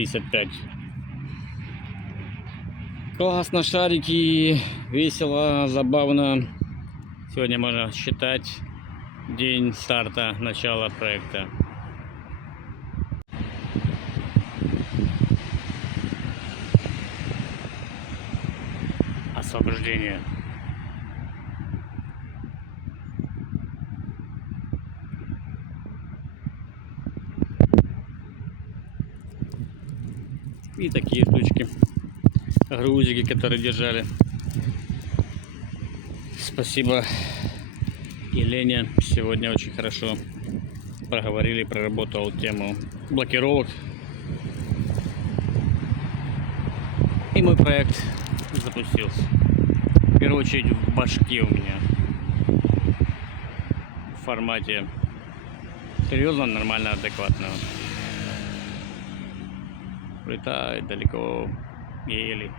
55. Классно, шарики, весело, забавно. Сегодня можно считать день старта, начала проекта. Освобождение. И такие штучки, грузики, которые держали. Спасибо Елене, сегодня очень хорошо проговорили, проработал тему блокировок. И мой проект запустился. В первую очередь в башке у меня. В формате серьезно, нормально, адекватно. Летает далеко, еле.